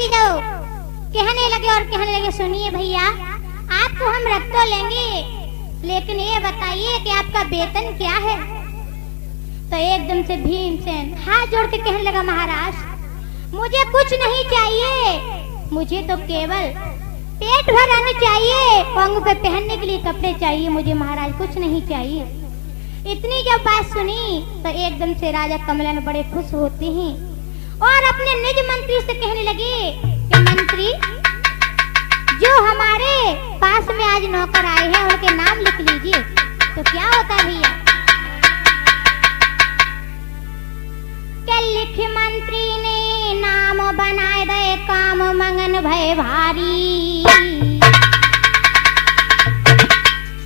व्यक्ति जो कहने लगे सुनिए भैया, आपको हम रख तो लेंगे, लेकिन ये बताइए कि आपका वेतन क्या है। तो एकदम से भीमसेन हाथ जोड़ के कहने लगा, महाराज मुझे कुछ नहीं चाहिए, मुझे तो केवल पेट भर अन्न चाहिए, पंग पे पहनने के लिए कपड़े चाहिए, मुझे महाराज कुछ नहीं चाहिए। इतनी जब बात सुनी तो एकदम से राजा कमलन बड़े खुश होते हैं और अपने निज मंत्री से कहने लगे कि मंत्री, जो हमारे पास में आज नौकर आए हैं उनके नाम लिख लीजिए। तो क्या होता है भैया, क्या लिख मंत्री ने नाम बनाए दे, काम मंगन भय भारी,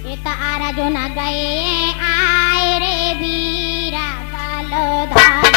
ये तो आरा जो न गए आए रे वीरा बालधारी।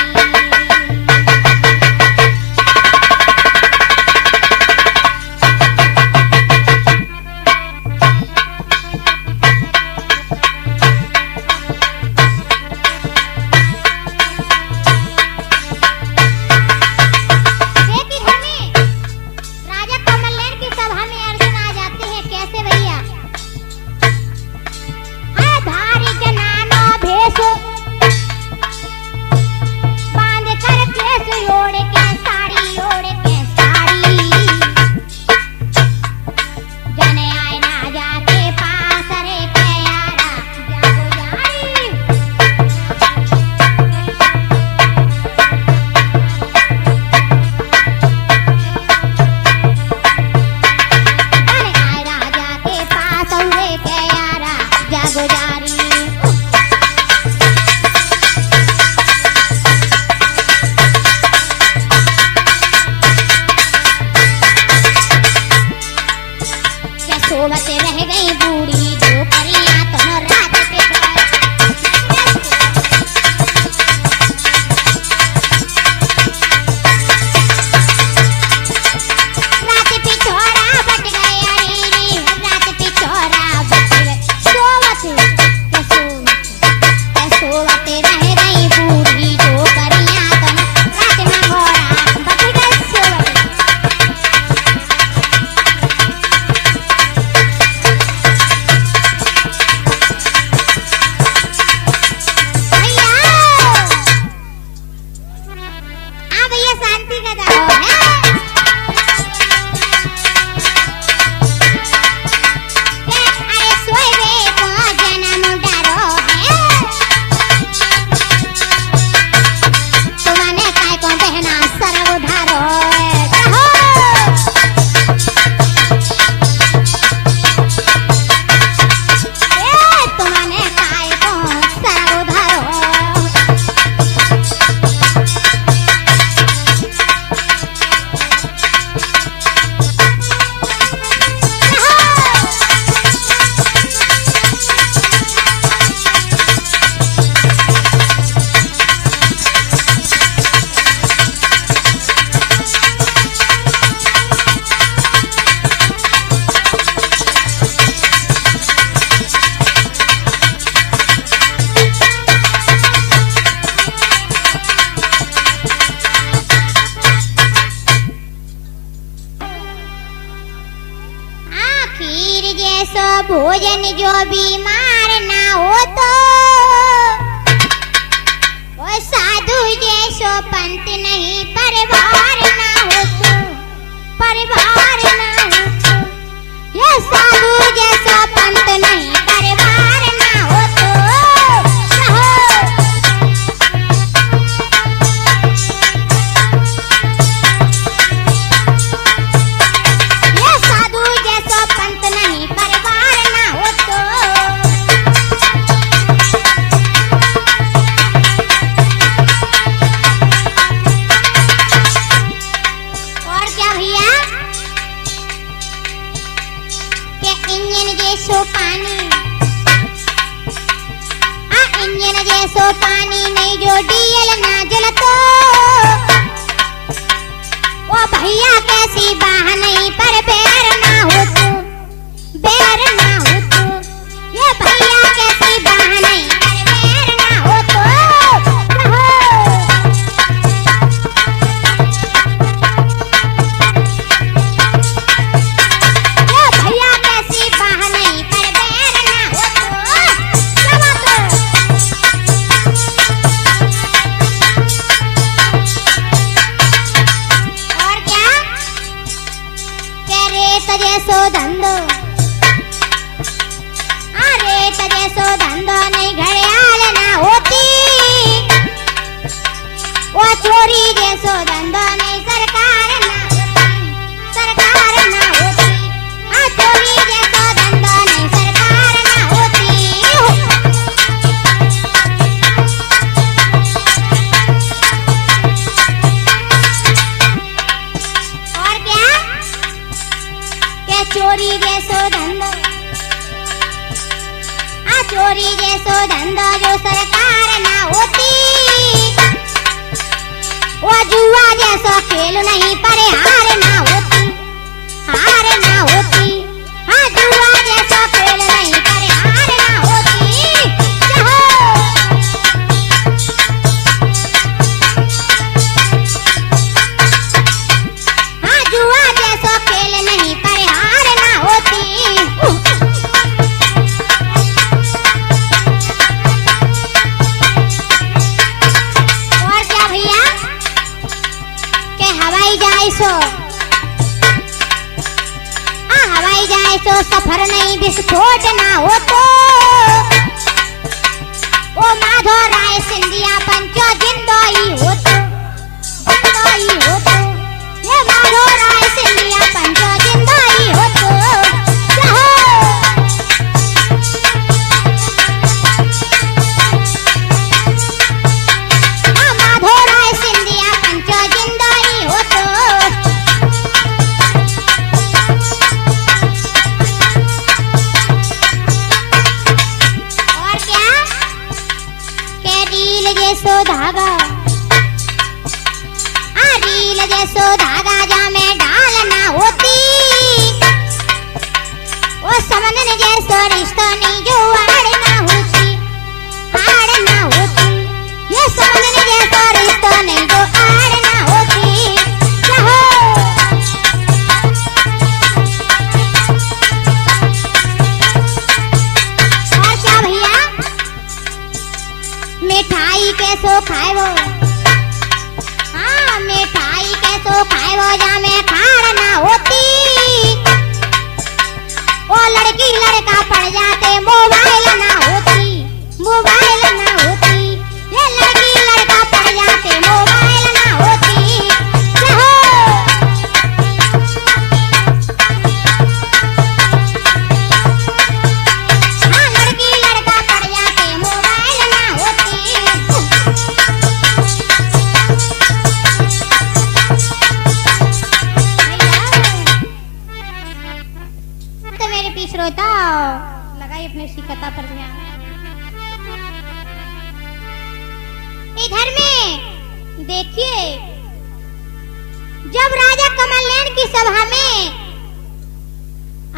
भोजन जो बीमार ना हो तो, वो साधु जैसो पंत नहीं, परिवार ना हो तो, परिवार ना हो तो, ये साधु जैसो पंत नहीं, परिवार ना हो तो, ये साधु जैसो पंत नहीं, परिवार ना हो तो। और क्या भैया के इंजन जैसो पानी, इंजन जैसो पानी नहीं, जो डीजल ना जलतो, वो भैया कैसी बाह नहीं, पर बैर ना हो तो, बैर ना हो तो, ये भैया कैसी बाह नहीं, पर बैर ना हो तो, रहो। जैसो धंधो, रेत जैसो धंधो नहीं घड़ियाल ना होती, वो चोरी जैसो धंधो नहीं सरकार ना होती, चोरी जैसो धंधो नहीं सरकार ना होती। और क्या चोरी जैसो धंधो, चोरी जैसो धंधो जो सरकार ना होती, वो जुआ जैसो खेल नहीं पर हार ना होती, हार ना होती, हाँ जुआ जैसो खेल नहीं पर हार ना होती। हाँ जुआ जैसो खेल नहीं पर हार ना होती। हवाई जाए सो सफर नहीं विस्फोट ना हो तो, ओ माधो राय सिंधिया पंचो जिंदोई हो तो, ये माधो राय सिंधिया पंचो जिंदोई हो तो। माधो राय सिंधिया पंचो जिंदोई हो तो। जैसो धागा, रील जैसो धागा जा में डाल ना होती, वो समन जैसो रिश्ता नहीं जो आड़ ना होती, ये समन जैसो रिश्ता नहीं जो आड़ ना होती। और क्या भैया मिठाई कैसो खाए वो, हाँ मिठाई कैसो खाए वो जा में खाड़ ना होती, वो लड़की लड़का पड़ जाते मोबाइल ना होती, ये लड़की लड़का पड़ जाते मोबाइल ना होती। हाँ लड़की लड़का पड़ जाते मोबाइल ना होती। तो मेरे प्रिय श्रोता लगाइए अपने कथा पर ध्यान। इधर में देखिए जब राजा कमलनैन की सभा में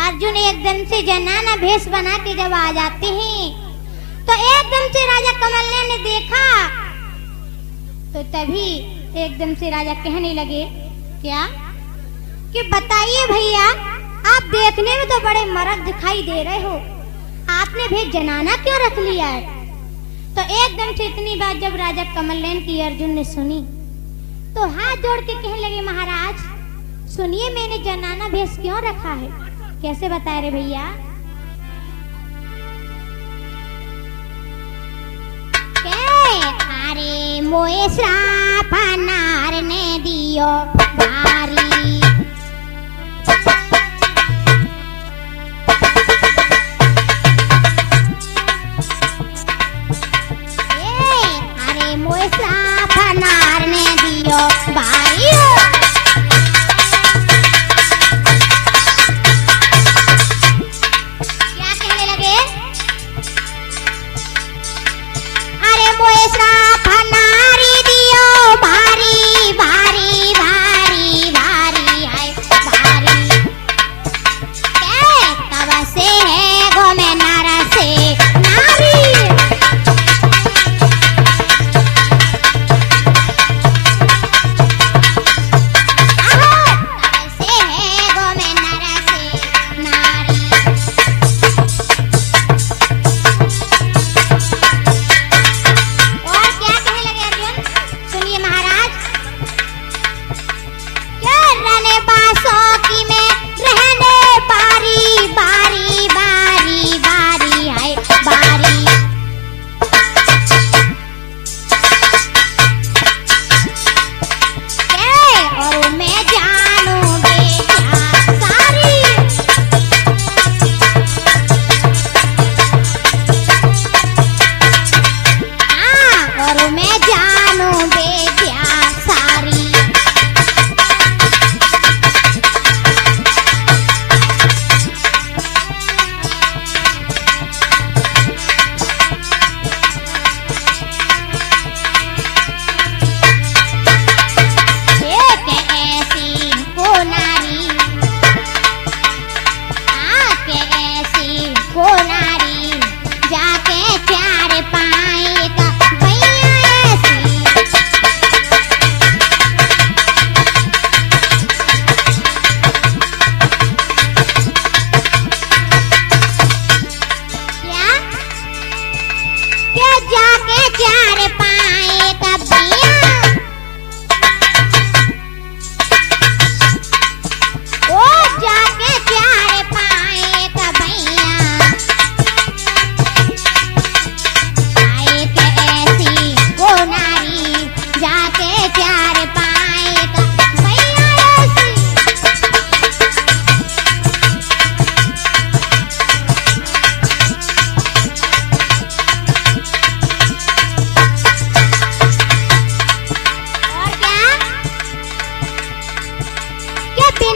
अर्जुन एकदम से जनाना भेष बना के जब आ जाते हैं, तो एकदम से राजा कमलनैन ने देखा, तो तभी एकदम से राजा कहने लगे क्या कि बताइए भैया आप देखने में तो बड़े मर्द दिखाई दे रहे हो, आपने भेष जनाना क्यों रख लिया है? तो एकदम से इतनी बात जब राजा कमलनैन की अर्जुन ने सुनी, तो हाथ जोड़ के कहने लगे महाराज सुनिए मैंने जनाना भेष क्यों रखा है। कैसे बताए रे भैया? अरे मोए श्राप नार ने दियो भारी, नार ने दियो भाई। क्या कहने लगे? अरे मोए श्राप नारी दियो भारी भारी भारी।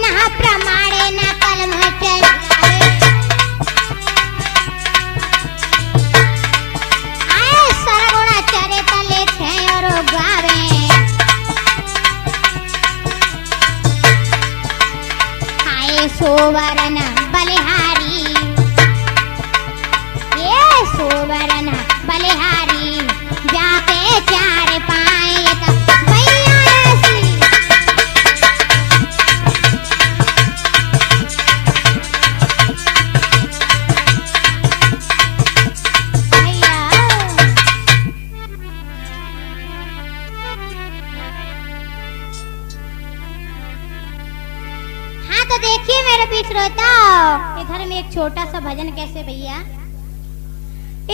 ना प्रमाणे ना कलम चल आए सरगुण चरित लिखे और गावे आए सुवर्ण बलिहारी ये सुवर्ण बलिहारी जाके चार पाए भैया ऐसी भैया हाँ तो देखिए मेरे बीच रोता इधर में एक छोटा सा भजन कैसे भैया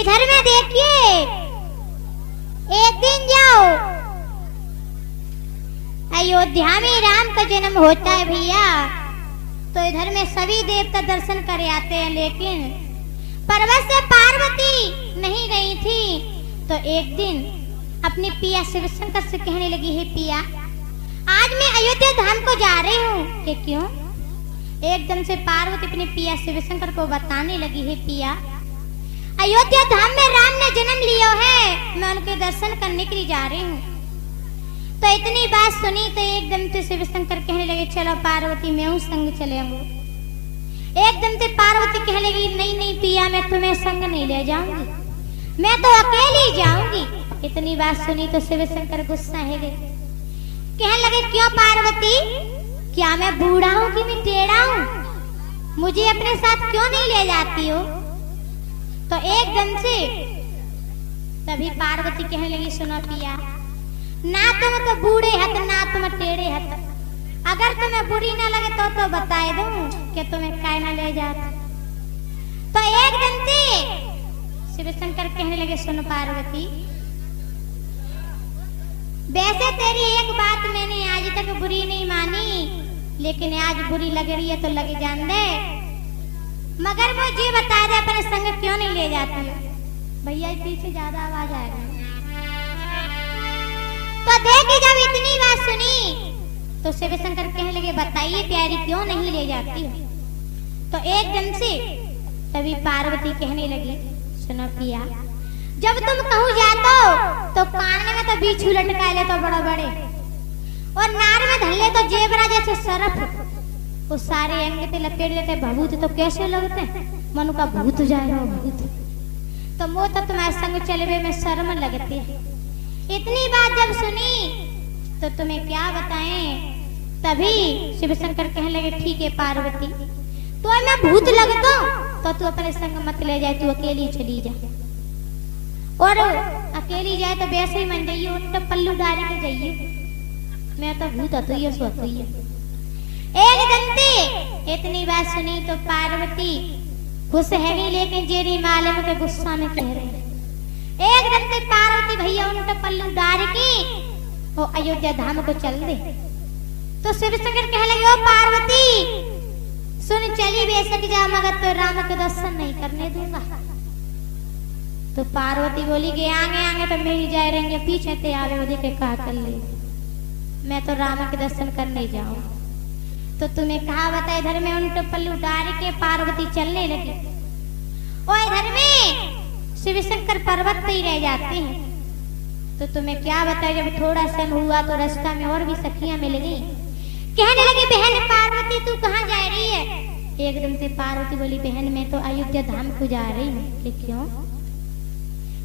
इधर में देखिए एक दिन जाओ अयोध्या में राम का जन्म होता है भैया तो इधर में सभी देवता दर्शन करे आते हैं लेकिन पर्वत से पार्वती नहीं गई थी तो एक दिन अपने पिया शिवशंकर से कहने लगी है पिया आज मैं अयोध्या धाम को जा रही हूँ कि क्यों एकदम से पार्वती अपने पिया शिवशंकर को बताने लगी है पिया अयोध्या धाम में राम ने जन्म लिया है मैं उनके दर्शन करने के लिए जा रही हूँ तो इतनी बात सुनी तो एकदम से शिवशंकर कहने लगे चलो पार्वती मैं उस संग चलेंगे एकदम से पार्वती कहने लगी नहीं नहीं पिया मैं तुम्हें संग नहीं ले जाऊंगी मैं तो अकेली जाऊंगी इतनी बात सुनी तो शिवशंकर गुस्सा है गए कहने लगे क्यों पार्वती क्या मैं बूढ़ा हूँ कि मैं टेढ़ा हूँ मुझे अपने साथ क्यों नहीं ले जाती हो तो एकदम से तभी पार्वती कहने लगी सुनो पिया ना तुम तो बूढ़े हत ना तुम टेढ़े हत अगर तुम्हें बुरी ना लगे तो बताए दूं कि तुम्हें काय ना ले जाता तो एकदम से शिवशंकर कहने लगे सुनो पार्वती वैसे तेरी एक बात मैंने आज तक बुरी नहीं मानी लेकिन आज बुरी लग रही है तो लगे जान दे मगर मुझे बता दे अपने संग क्यों नहीं ले जाती है भैया पीछे ज्यादा आवाज आ रही तो देखी जब इतनी बात सुनी तो शिवशंकर कहने लगे बताइए प्यारी क्यों नहीं ले जाती है तो एकदम से तभी पार्वती कहने लगी सुनो पिया जब तुम कहूँ जाते हो तो कान में तो बिच्छू लटका ले तो बड़ा बड़े और नार में धले तो जेबरा जैसे सरफ वो सारे अंग पे लपेट लेते भभूत तो कैसे लगते मनु का भूत जाएगा भूत तो वो तो तुम्हारे संग चले हुए में शर्म लगती है इतनी बात जब सुनी तो तुम्हें क्या बताएं तभी शिवशंकर कहने लगे ठीक है पार्वती तो मैं भूत लगता तो तू अपने संग मत ले जाए तू अकेली चली जा और अकेली जाए तो वैसे ही मन जाइए उल्टा पल्लू डाल के जाइए मैं तो भूत अतुई सो अतुई एक दंती इतनी बात सुनी तो पार्वती खुश है गई लेकिन जेरी मालूम के गुस्सा में कह रहे एक दंती पार्वती भैया उनका पल्लू डाल के वो अयोध्या धाम को चल दे तो शिवशंकर कह लगे ओ पार्वती सुन चली बेशक जा मगर तो राम के दर्शन नहीं करने दूंगा तो पार्वती बोली कि आगे आगे तो मिल जाए रहेंगे पीछे ते आवे वो के कहा कर ले मैं तो राम के दर्शन करने जाऊं तो तुम्हें कहा बता इधर में उनके पल्लू डाल के पार्वती चलने लगी और इधर में शिवशंकर पर्वत पे ही रह जाते हैं तो तुम्हें क्या बताया जब थोड़ा समय हुआ तो रास्ता में और भी सखियां मिल गई कहने लगी बहन पार्वती तू कहाँ जा रही है एकदम से पार्वती बोली बहन मैं तो अयोध्या धाम को जा रही हूँ कि क्यों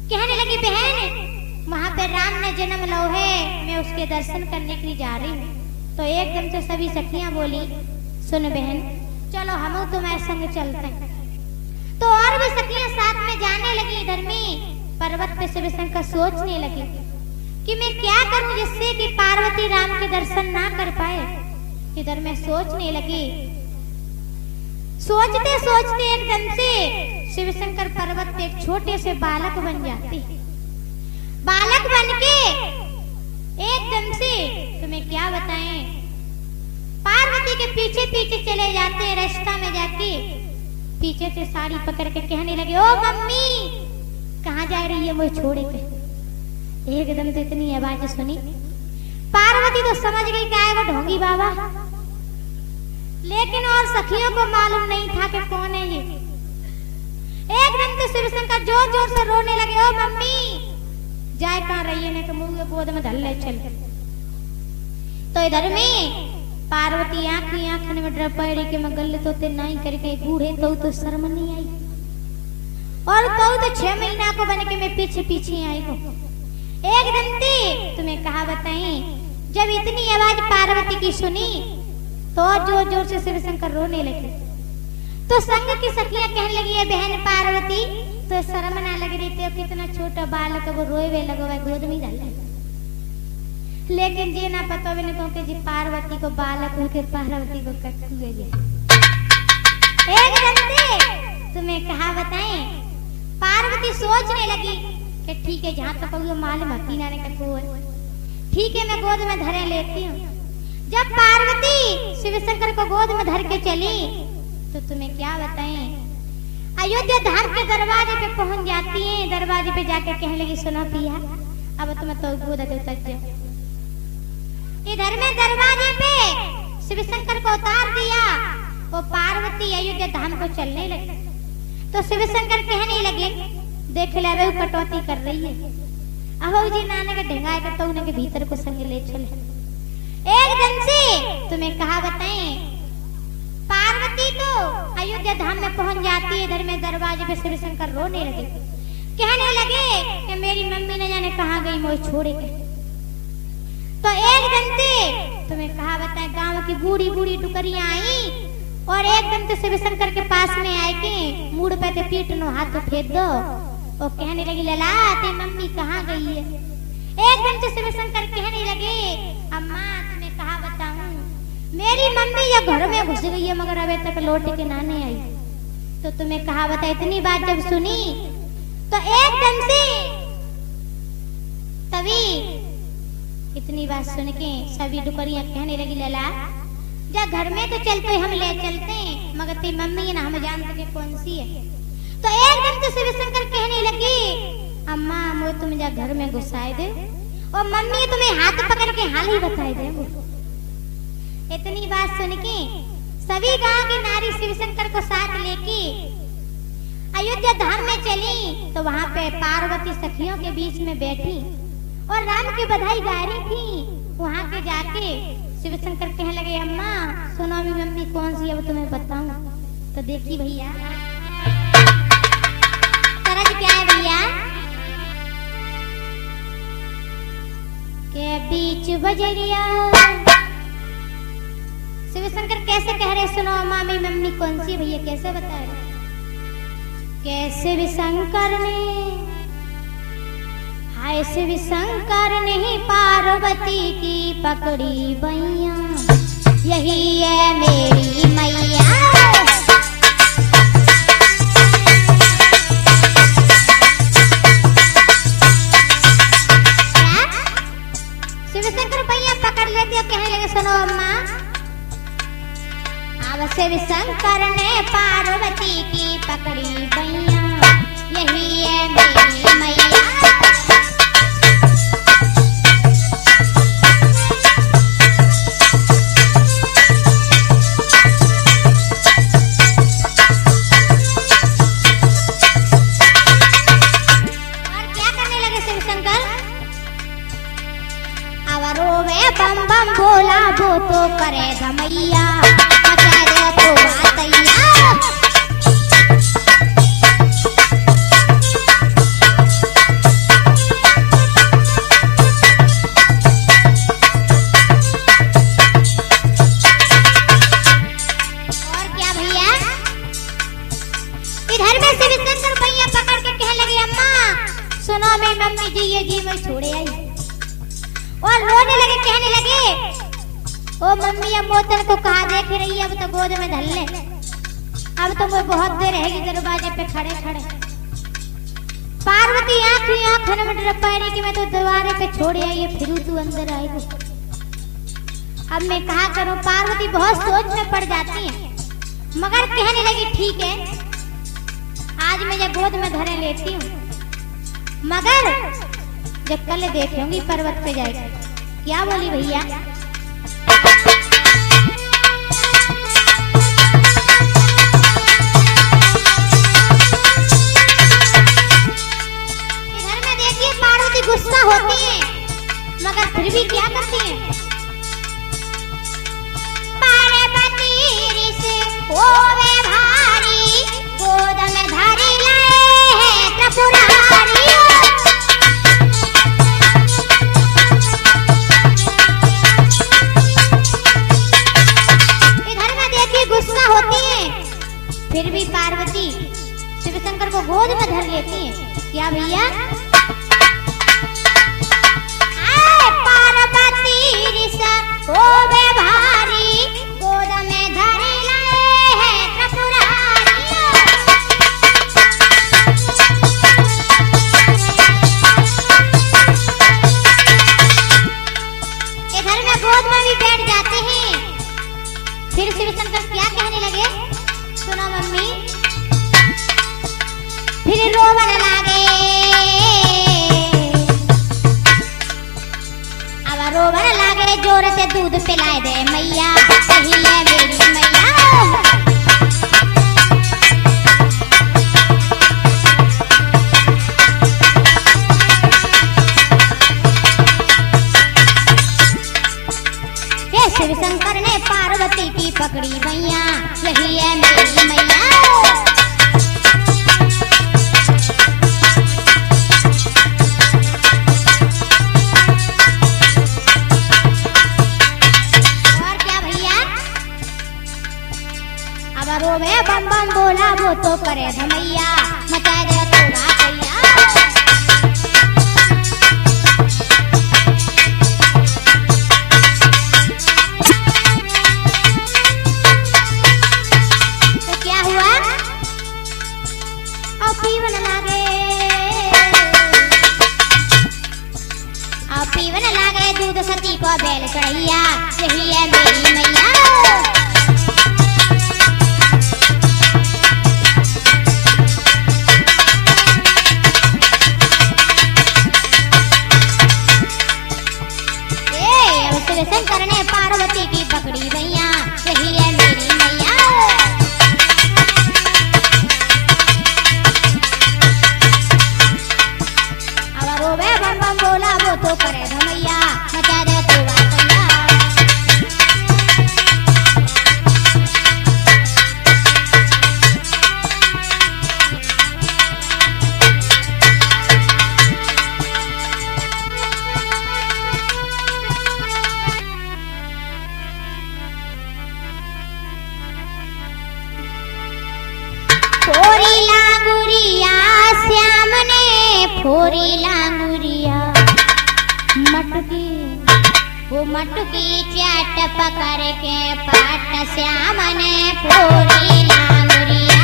कहने लगी बहन वहां पे राम ने जन्म लो है मैं उसके दर्शन करने के लिए जा रही हूँ तो एकदम से सभी सखियां बोली सुन बहन चलो हम तुम्हारे संग चलते हैं तो और भी सखियां साथ में जाने लगी इधर में पर्वत पे शिवशंकर सोचने लगे कि मैं क्या करूं जिससे कि पार्वती राम के दर्शन ना कर पाए इधर मैं सोचने लगी सोचते सोचते एकदम से शिवशंकर पर्वत पे एक छोटे से बालक बन जाते बालक बन के एकदम से तुम्हें क्या बताएं पार्वती के पीछे पीछे चले जाते हैं रास्ता में जाके पीछे से साड़ी पकड़ के कहने लगे ओ मम्मी कहाँ जा रही है वो छोड़े के एकदम से इतनी आवाज सुनी पार्वती तो समझ गई क्या है वो ढोंगी बाबा लेकिन और सखियों को मालूम नहीं था कि कौन है ये। एकदम से शिव शंकर जोर जोर से रोने लगे, ओ मम्मी जाए कहाँ रही है, ने मुंह गोद में धर ले चल। तो इधर में पार्वती आंखन में डर पड़ी कि मैं गले तो ते नहीं करके बूढ़े तो शर्म नहीं आई, और तो 6 महीना को बन के मैं पीछे पीछे आई को। एकदम से तुम्हें कहा बताएं, जब इतनी आवाज पार्वती की सुनी तो जोर जोर से शिव शंकर रोने लगे। तो संग की सखियां कहने लगी, है बहन पार्वती तो शर्म ना लग रही थी, कितना छोटा बालक वो रोए वे लगो गोद में डाल। लेकिन जी ना पता भी नहीं कि जी पार्वती को बालक हो के पार्वती को कटुए जी। एक घंटे तुम्हें कहा बताएं, पार्वती सोचने लगी कि ठीक है जहाँ तक वो मालूम हती ना को ठीक है मैं गोद में धरे लेती हूँ। जब पार्वती शिव शंकर को गोद में धर के चली तो तुम्हें क्या बताएं, अयोध्या धाम के दरवाजे पे पहुंच जाती है। दरवाजे पे जाके कहने लगी, सुनो पिया अब तुम्हें तो गोद उतर जाओ। इधर में दरवाजे पे शिव शंकर को उतार दिया, वो पार्वती अयोध्या धाम को चलने लगी। तो शिव शंकर कहने लगे, देख ले रे कटौती कर रही है, अब जी नाने के ढंगाए के तो उनके भीतर को संग ले चले। एकदम से तुम्हें कहा बताएं, पार्वती तो अयोध्या धाम में पहुंच जाती है। इधर में दरवाजे पे शिव शंकर रोने लगे, कहने लगे कि मेरी मम्मी ने जाने कहां गई, मोह छोड़ के। तो एकदम से तुम्हें कहा बताएं, गांव की बूढ़ी बूढ़ी टुकरियां आई और एकदम से शिव शंकर के पास में आए के मुड़ पे ते पीट नो हाथ फेंक दो। वो कहने लगी, लला ते मम्मी कहां गई है। एकदम से शिव शंकर कहने लगे, अम्मा तुम्हें कहा बताऊं, मेरी मम्मी ये घर में घुस गई है मगर अभी तक लौट के ना नहीं आई। तो तुम्हें कहा बता, इतनी बात जब सुनी तो एकदम से तभी इतनी बात सुन के सभी डुकरियां कहने लगी, लला जा घर में तो चलते हम ले चलते मगर तेरी मम्मी ना हम जानते कि कौन सी है। तो एकदम से शिव शंकर कहने लगी, अम्मा वो तुम जा घर में घुसाए दे और मम्मी तुम्हें हाथ पकड़ के हाल ही बताए दे। इतनी बात सुन के सभी गांव की नारी शिव शंकर को साथ लेके अयोध्या धाम में चली। तो वहां पे पार्वती सखियों के बीच में बैठी और राम की बधाई गा रही थी। वहां के जाके शिव शंकर कहने लगे, अम्मा सुनो भी मम्मी कौन सी है वो तुम्हें बताऊं। तो देखी भैया तरज क्या है भैया के बीच बजरिया। शिव शंकर कैसे कह रहे, सुनो मामी मम्मी कौन सी भैया कैसे बता रहे। कैसे भी शंकर ने हाय शिव शंकर ने पार्वती की पकड़ी बैया, यही है मेरी मैया। शिव शंकर भैया पकड़ लेते और कहने लगे, सुनो अम्मा शिव शंकर ने पार्वती की पकड़ी बैया, यही है मेरी मैया। और क्या करने लगे शिव शंकर, अवरो में बम बम बोला वो तो करे धमैया। छोड़े आई और रोने लगे, कहने लगे, ओ मम्मी अब मोतन को कहा देख रही है, अब तो गोद में धर ले, अब तो वो बहुत देर रहेगी दरवाजे पे खड़े खड़े। पार्वती आंखों में डर पाई कि मैं तो दरवाजे पे छोड़े आई है, फिर तू अंदर आएगी। अब मैं कहा करूं, पार्वती बहुत सोच में पड़ जाती है मगर कहने लगी, ठीक है आज मैं ये गोद में धरे लेती हूँ, मगर जब कल देखूंगी पर्वत पे जाएगी। क्या बोली भैया, भी क्या करती हैं? पार्वती ऋषि होवे भारी, गोद में धरी लाए है त्रिपुरारी। इधर में देखी गुस्सा होती है, फिर भी पार्वती शिव शंकर को गोद में धर लेती है। क्या भैया? पार्वती ऋषि होवे भारी, गोद में धरी लाए है त्रिपुरारी। इधर में गोद में भी बैठ जाते हैं। फिर शिव शंकर क्या कहने लगे? सुनो मम्मी। फिर रोवन लागे, अब रोवन लागे, जोर से दूध पिलाए दे मैया, सही है मेरी मैया। हे शिव शंकर ने पार्वती की पकड़ी मैया, यही है मेरी मैया। में बम बम बोला वो तो करे धमैया, मचा दे तोड़ा भैया। तो क्या हुआ? अब पीवन लागे दूध सती को बैल चढ़ैया, यही है मेरी मैया। शंकर ने पार्वती की पकड़ी भैया, यही है मेरी मैया। अब रोवे बम बम बोला वो तो करे धमैया, मचा दे तोड़ा भैया। फोरी लांगुरिया श्याम ने फोरी लांगुरिया, मटकी वो मटकी चाट पकड़ के पाट श्याम ने फोरी लांगुरिया।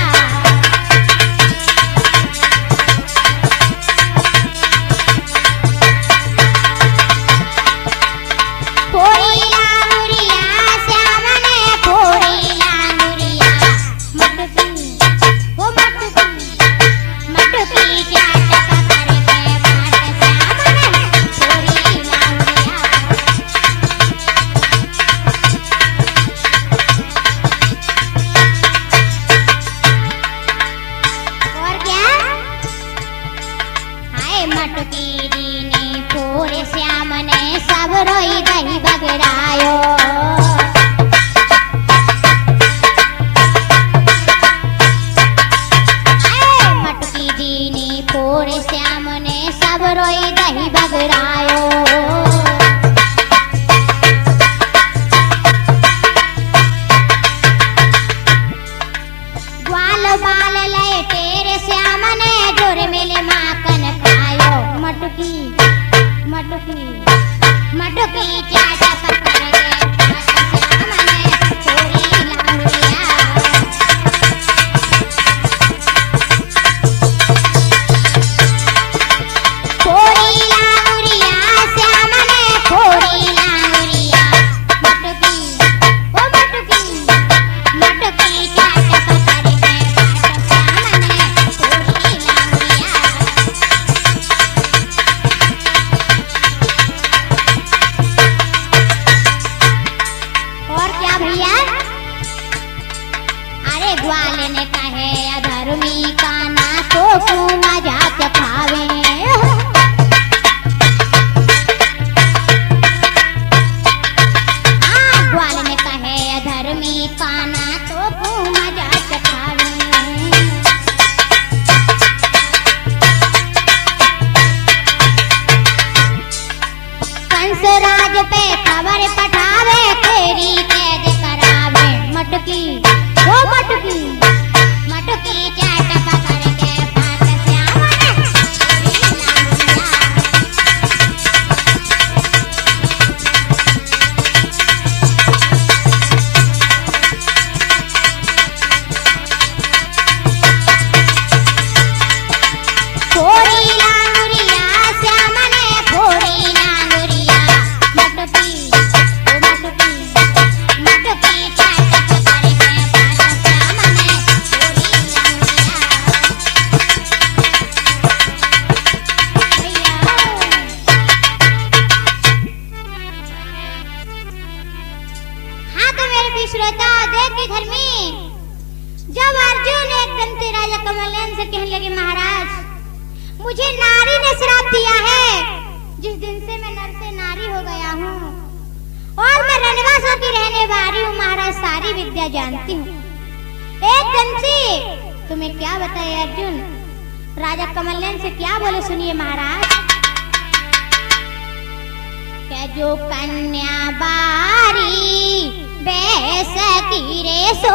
फोरी लांगुरिया श्याम ने फोरी लांगुरिया, मटकी मटकी दीनी फोरे श्याम ने सब रोई दही बगड़ायो। मटकी दीनी फोरे श्याम ने सब रोई दही बगड़ायो। ग्वाल बाल लय तेरे श्याम ने जोर मिले माकन खायो। मटकी मटकी मटकी चाट पकड़ के श्याम ने फोरी लांगुरिया। फोरी लांगुरिया श्याम ने फोरी लांगुरिया, मटकी ओ मटकी मटकी चाट पकड़ के श्याम ने फोरी लांगुरिया। और क्या भैया? अरे ग्वाल ने कहे अधर्मी का ना तो क्यों मजाक खावे। पाना तो खूब मजा चखावे। कंसराज पे खबर पठावे, तेरी कैद करावे। मटकी वो मटकी मटकी चाट पकड़ के फाट श्याम श्रोता देख के घर में जब अर्जुन एकदम से राजा कमलनयन से कहने लगे, महाराज मुझे नारी ने श्राप दिया है। जिस दिन से मैं नर से नारी हो गया हूँ और मैं रनवासों की रहने वाली हूँ महाराज, सारी विद्या जानती हूँ। एकदम से तुम्हें क्या बताए अर्जुन? राजा कमलनयन से क्या बोले सुनिए महाराज। क्या जो कन्या बारी बेसकी रे सो